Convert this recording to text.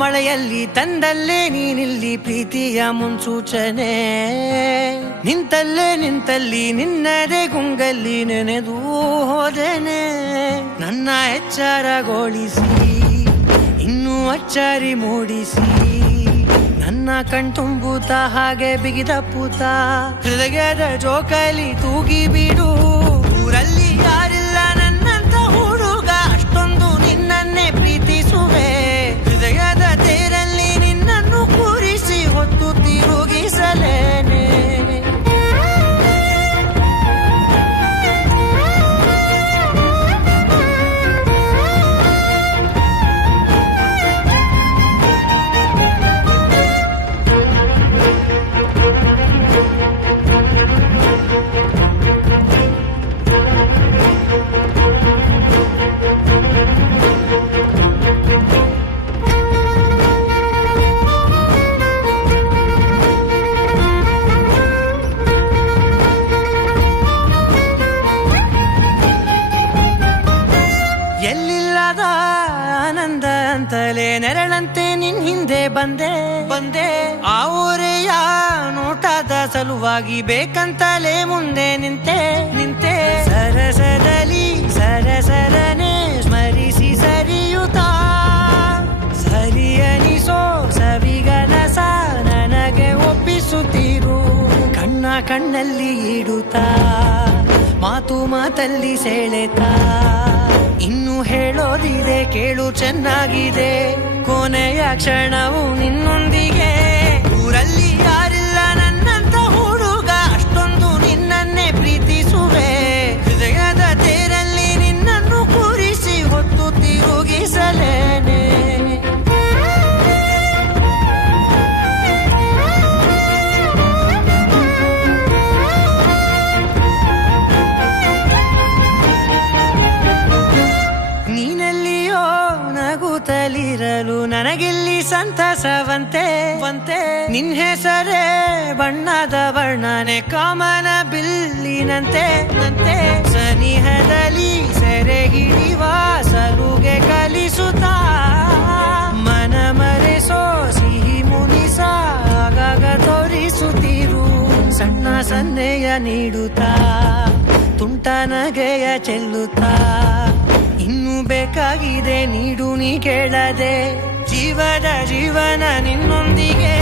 ಮಳೆಯಲ್ಲಿ ತಂದಲ್ಲೇ ನೀನಿಲ್ಲಿ ಪ್ರೀತಿಯ ಮುನ್ಸೂಚನೆ, ನಿಂತಲ್ಲಿ ನಿನ್ನದೇ ಗುಂಗಲ್ಲಿ ನೆನೆದು ಹೋದೆನೆ. ನನ್ನ ಎಚ್ಚರಗೊಳಿಸಿ ಇನ್ನೂ ಅಚ್ಚರಿ ಮೂಡಿಸಿ, ನನ್ನ ಕಣ್ತುಂಬುತ್ತ ಹಾಗೆ ಬಿಗಿದ ಪೂತ ಹೃದಯದ ಜೋಕಾಲಿ ತೂಗಿ ಬಿಡು. ಊರಲ್ಲಿ ಯಾರಿಲ್ಲ ನನ್ನಂತ ಹುಡುಗ, ಅಷ್ಟೊಂದು ನಿನ್ನನ್ನೇ ಪ್ರೀತಿಸುವೆ. ಹೃದಯದ ತೇರಲ್ಲಿ ನಿನ್ನನ್ನು ಕೂರಿಸಿ ಹೊತ್ತು ತಿರುಗಿಸಲೇನೆ. ಎಲ್ಲಿಲ್ಲದ ಆನಂದ ಅಂತಲೇ ನೆರಳಂತೆ ನಿನ್ ಹಿಂದೆ ಬಂದೆ. ಆ ಊರೆಯ ನೋಟದ ಸಲುವಾಗಿ ಬೇಕಂತಲೇ ಮುಂದೆ ನಿಂತೆ. ಸರಸದಲ್ಲಿ ಸರಸರನೆ ಸ್ಮರಿಸಿ ಸರಿಯುತ್ತಾ, ಸರಿಯನಿಸೋ ಸವಿಗನಸ ನನಗೆ ಒಪ್ಪಿಸುತ್ತೀರು. ಕಣ್ಣಲ್ಲಿ ಇಡುತ್ತಾ, ಮಾತಲ್ಲಿ ಸೆಳೆತಾ, ಇನ್ನು ಹೇಳೋದಿದೆ ಕೇಳು ಚೆನ್ನಾಗಿದೆ. ಕೊನೆಯ ಕ್ಷಣವು ನಿನ್ನೊಂದಿಗೆ. ಊರಲ್ಲಿ ಯಾರಿಲ್ಲ ನನ್ನಂತ ಹುಡುಗ, ಅಷ್ಟೊಂದು ನಿನ್ನನ್ನೇ ಪ್ರೀತಿಸುವೆ. ಹೃದಯದ ತೇರಲ್ಲಿ ನಿನ್ನನ್ನು ಕೂರಿಸಿ ಹೊತ್ತು ತಿರುಗಿಸಲೇನೆ. ನೀನೆಲ್ಲಿಯೋ ನಗುತ್ತಲಿರಲು ನನಗಿಲ್ಲಿ ಸಂತಸವಂತೆ. ನಿನ್ ಹೆಸರೇ ಬಣ್ಣದ ವರ್ಣನೆ ಕಾಮನ ಬಿಲ್ಲಿನಂತೆ. ಸನಿಹದಲ್ಲಿ ಸೆರೆ ಹಿಡಿಯುವ ಸಲುಗೆ ಕಲಿಸುತ್ತಾ, ಮನ ಮರೆಸೋ ಸಿಹಿ ಮುನಿಸ ಆಗಾಗ ತೋರಿಸುತ್ತಿರು. ಸಣ್ಣ ಸನ್ನೆಯ ನೀಡುತ್ತಾ, ತುಂಟ ನಗೆಯ ಚೆಲ್ಲುತ್ತಾ, ಇನ್ನು ಬೇಕಾಗಿದೆ ನೀಡು ನೀ ಕೇಳದೆ. ಜೀವನ ನಿನ್ನೊಂದಿಗೆ.